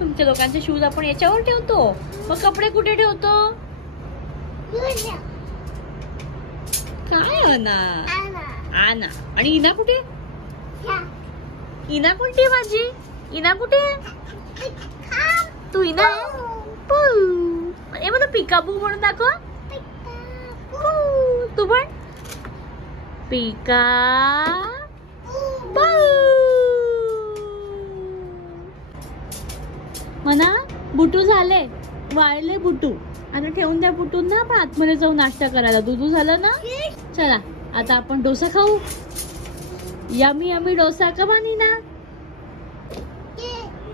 तुमच्या लोकांचे शूज आपण याच्यावर ठेवतो, मग कपडे कुठे ठेवतो? काय अना आना आणि इना कुठे? इना कोणती माझी? इना कुठे? तू इना आहे मला पिकाबू म्हणून दाखव. तू पण पिका म्हणा. बुटू झाले, वाळले बुटू. आता ठेवून द्या बुटूंना, आपण आतमध्ये जाऊ नाश्ता करायला. दुधू झालं ना. चला आता आपण डोसा खाऊ. यमी यमी डोसा का बनीना.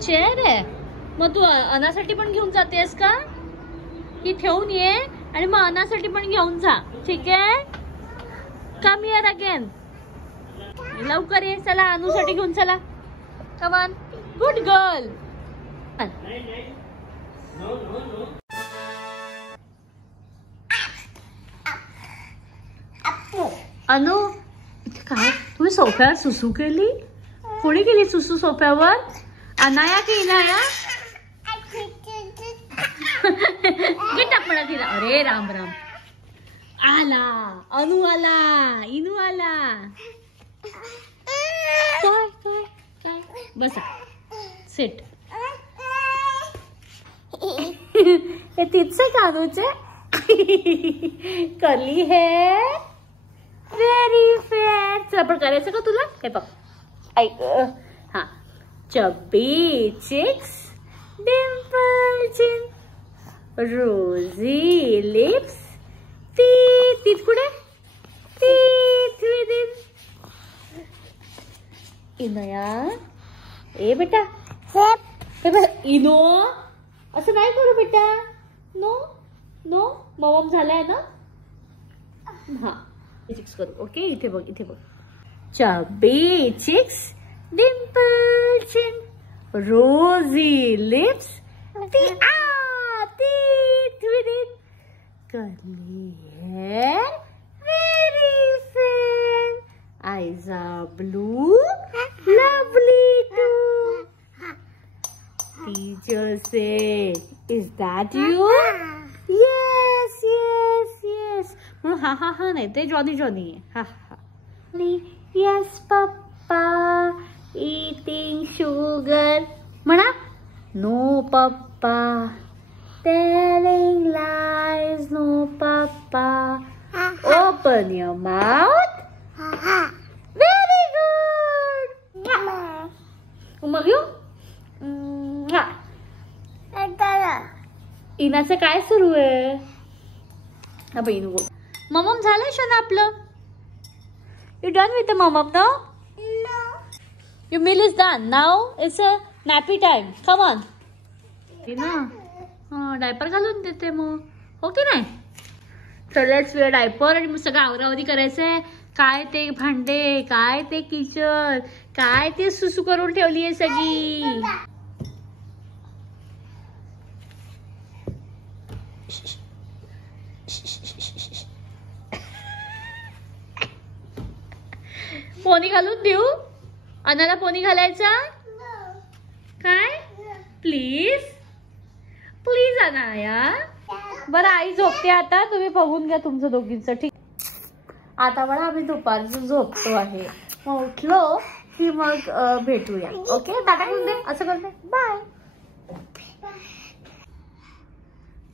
चेअर आहे. मग तू अनासाठी पण घेऊन जातेस का? ही ठेवून ये आणि मग अनासाठी पण घेऊन जा. ठीक आहे. Come here again. लवकर ये. चला अनुसाठी घेऊन चला. Come on. Good girl. अनु इथे काय तुम्ही सोफ्यावर सुसू केली? कोणी केली सुसू सोफ्यावर? अनाया की इनाया? टाकणा तिला. अरे राम राम. आला अनु आला, इनू आला. काय काय काय बसा. सेट. हे तिचे कानूचे करली है. Very fair. चल आपण करायचं का तुला? हे बघ ऐक. हा. चब्बी chicks, dimple chin, rosy lips, teeth कुठे? Teeth within. इनया ए बेटा हे बघ. इनो असं नाही करू बेटा. No no. मॉम झालाय ना. हा चिक्स करू. ओके. इथे बघ, इथे बघ. चब्बी chicks, dimple chin, rosy lips, teeth within, curly hair, very fair, eyes are blue, lovely too. Teacher say, is that you? Yes, yes, yes. हा हा हा नाही ते जॉनी जॉनी आहे. हा हा. Yes, papa. Eating sugar. म्हणा. No, papa. Telling lies. No, papa. Open your mouth. Very good. मग येऊ. इनाचं काय सुरू आहे? हा बहीण बोल. ममम झालंय शना आपलं. You done with the mom no? No. Your meal is done. Now it's a nappy time. Come on. ना डायपर घालून देते मग. हो की नाही? So let's wear डायपर आणि मग सगळं आवरावरी करायचंय. काय ते भांडे, काय ते किचन, काय ते सुसू करून ठेवली आहे सगळी. पोनी घालून देऊ? अनाला पोनी घालायचा? काय? Please please Anaya. बरं आई झोपते आता. तुम्ही बघून घ्या तुमचं दोघींचं. ठीक. आता बघा आम्ही दुपारचं झोपतो आहे. मग उठलो की मग भेटूया. ओके. टाटा करून दे. असं करते. बाय.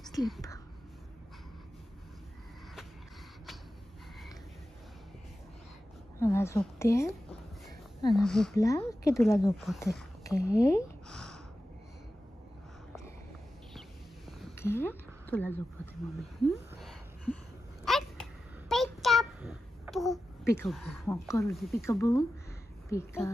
स्लीप. अना झोपते. अना झोपला की तुला झोपवते. Okay okay. तुला झोपवते मम्मी. पिकाबू. हो करू दे. पिकाबू. पिका